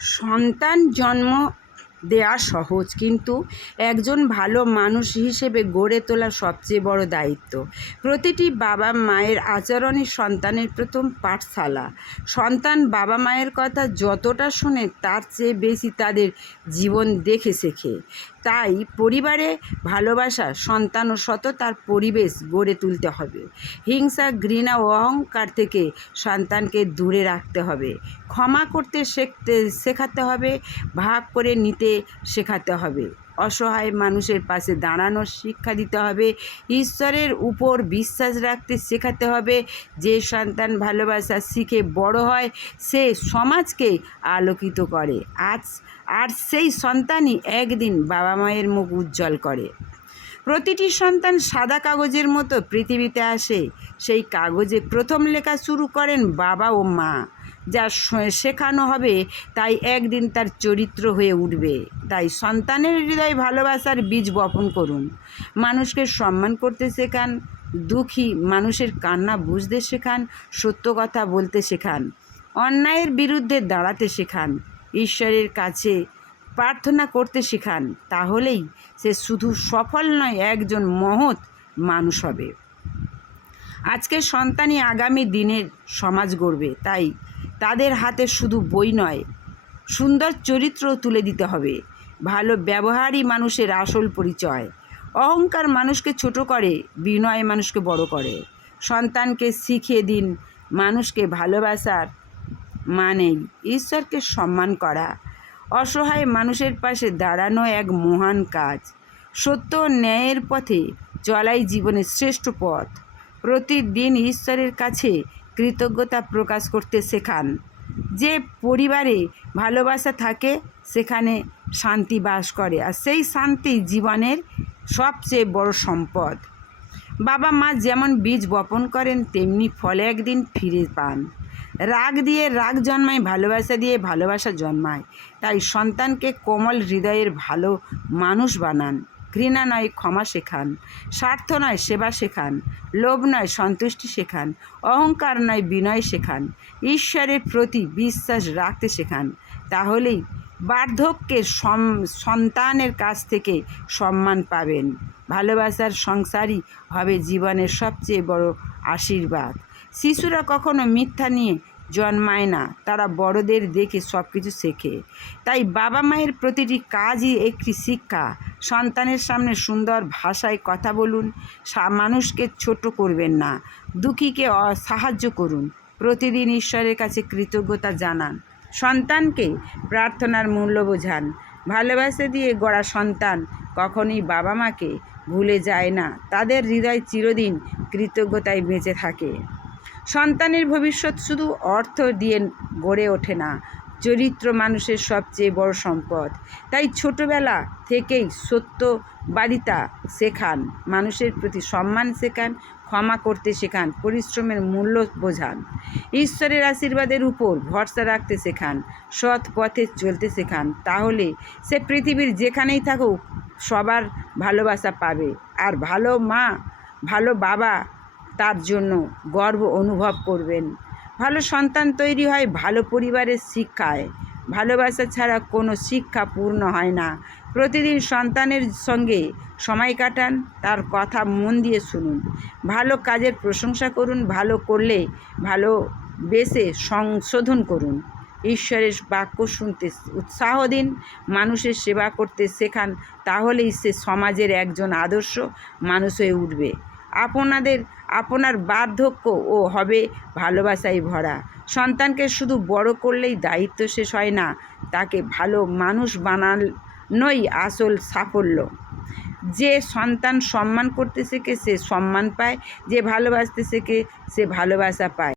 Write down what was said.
সন্তান জন্ম দেওয়া সহজ, কিন্তু একজন ভালো মানুষ হিসেবে গড়ে তোলা সবচেয়ে বড় দায়িত্ব। প্রতিটি বাবা মায়ের আচরণই সন্তানের প্রথম পাঠশালা। সন্তান বাবা মায়ের কথা যতটা শোনে তার চেয়ে বেশি তাদের জীবন দেখে শেখে। তাই পরিবারে ভালোবাসা, সন্তান ও সততার পরিবেশ গড়ে তুলতে হবে। হিংসা, ঘৃণা ও অহংকার থেকে সন্তানকে দূরে রাখতে হবে। ক্ষমা করতে শেখাতে হবে, ভাগ করে নিতে শেখাতে হবে। অসহায় মানুষের পাশে দাঁড়ানোর শিক্ষা দিতে হবে। ঈশ্বরের উপর বিশ্বাস রাখতে শেখাতে হবে। যে সন্তান ভালোবাসা শিখে বড় হয় সে সমাজকে আলোকিত করে, আর সেই সন্তানই একদিন বাবা মায়ের মুখ উজ্জ্বল করে। প্রতিটি সন্তান সাদা কাগজের মতো পৃথিবীতে আসে। সেই কাগজে প্রথম লেখা শুরু করেন বাবা ও মা। যা শেখানো হবে তাই একদিন তার চরিত্র হয়ে উঠবে। তাই সন্তানের হৃদয়ে ভালোবাসার বীজ বপন করুন। মানুষকে সম্মান করতে শেখান, দুঃখী মানুষের কান্না বুঝতে শেখান, সত্য কথা বলতে শেখান, অন্যায়ের বিরুদ্ধে দাঁড়াতে শেখান, ঈশ্বরের কাছে প্রার্থনা করতে শেখান। তাহলেই সে শুধু সফল নয়, একজন মহৎ মানুষ হবে। আজকের সন্তানই আগামী দিনের সমাজ গড়বে। তাই তাদের হাতে শুধু বই নয়, সুন্দর চরিত্র তুলে দিতে হবে। ভালো ব্যবহারই মানুষের আসল পরিচয়। অহংকার মানুষকে ছোট করে, বিনয় মানুষকে বড় করে। সন্তানকে শিখিয়ে দিন মানুষকে ভালোবাসার মানেই ঈশ্বরকে সম্মান করা। অসহায় মানুষের পাশে দাঁড়ানো এক মহান কাজ। সত্য ও ন্যায়ের পথে চলাই জীবনের শ্রেষ্ঠ পথ। প্রতিদিন ঈশ্বরের কাছে কৃতজ্ঞতা প্রকাশ করতে শেখান। যে পরিবারে ভালোবাসা থাকে সেখানে শান্তি বাস করে, আর সেই শান্তি জীবনের সবচেয়ে বড় সম্পদ। বাবা মা যেমন বীজ বপন করেন তেমনি ফল একদিন ফিরে পান। রাগ দিয়ে রাগ জন্মায়, ভালোবাসা দিয়ে ভালোবাসা জন্মায়। তাই সন্তানকে কোমল হৃদয়ের ভালো মানুষ বানান। ঘৃণা নয় ক্ষমা শেখান, স্বার্থ নয় সেবা শেখান, লোভ নয় সন্তুষ্টি শেখান, অহংকার নয় বিনয় শেখান, ঈশ্বরের প্রতি বিশ্বাস রাখতে শেখান। তাহলেই বার্ধক্যে সন্তানের কাছ থেকে সম্মান পাবেন। ভালোবাসার সংসারই হবে জীবনের সবচেয়ে বড় আশীর্বাদ। শিশুরা কখনো মিথ্যা নিয়ে জন্মায় না, তারা বড়দের দেখে সব কিছু শেখে। তাই বাবা মায়ের প্রতিটি কাজই একটি শিক্ষা। সন্তানের সামনে সুন্দর ভাষায় কথা বলুন, মানুষকে ছোট করবেন না, দুঃখীকে সাহায্য করুন। প্রতিদিন ঈশ্বরের কাছে কৃতজ্ঞতা জানান, সন্তানকে প্রার্থনার মূল্য বোঝান। ভালোবাসা দিয়ে গড়া সন্তান কখনোই বাবা মাকে ভুলে যায় না, তাদের হৃদয় চিরদিন কৃতজ্ঞতায় বেঁচে থাকে। সন্তানের ভবিষ্যৎ শুধু অর্থ দিয়ে গড়ে ওঠে না, চরিত্র মানুষের সবচেয়ে বড় সম্পদ। তাই ছোটবেলা থেকেই সত্যবাদিতা শেখান, মানুষের প্রতি সম্মান শেখান, ক্ষমা করতে শেখান, পরিশ্রমের মূল্য বোঝান, ঈশ্বরের আশীর্বাদের উপর ভরসা রাখতে শেখান, সৎ পথে চলতে শেখান। তাহলে সে পৃথিবীর যেখানেই থাকুক সবার ভালোবাসা পাবে, আর ভালো মা ভালো বাবা তার জন্য গর্ব অনুভব করবেন। ভালো সন্তান তৈরি হয় ভালো পরিবারের শিক্ষায়। ভালোবাসা ছাড়া কোনো শিক্ষা পূর্ণ হয় না। প্রতিদিন সন্তানের সঙ্গে সময় কাটান, তার কথা মন দিয়ে শুনুন, ভালো কাজের প্রশংসা করুন, ভালো করলে ভালোবেসে সংশোধন করুন, ঈশ্বরের বাক্য শুনতে উৎসাহ দিন, মানুষের সেবা করতে শেখান। তাহলেই সে সমাজের একজন আদর্শ মানুষ হয়ে উঠবে। আপনার বার্ধক্যও হবে ভালোবাসায় ভরা। সন্তানকে শুধু বড় করলেই দায়িত্ব শেষ হয় না, তাকে ভালো মানুষ বানানোই আসল সাফল্য। যে সন্তান সম্মান করতে শেখে সে সম্মান পায়, যে ভালোবাসতে শেখে সে ভালোবাসা পায়।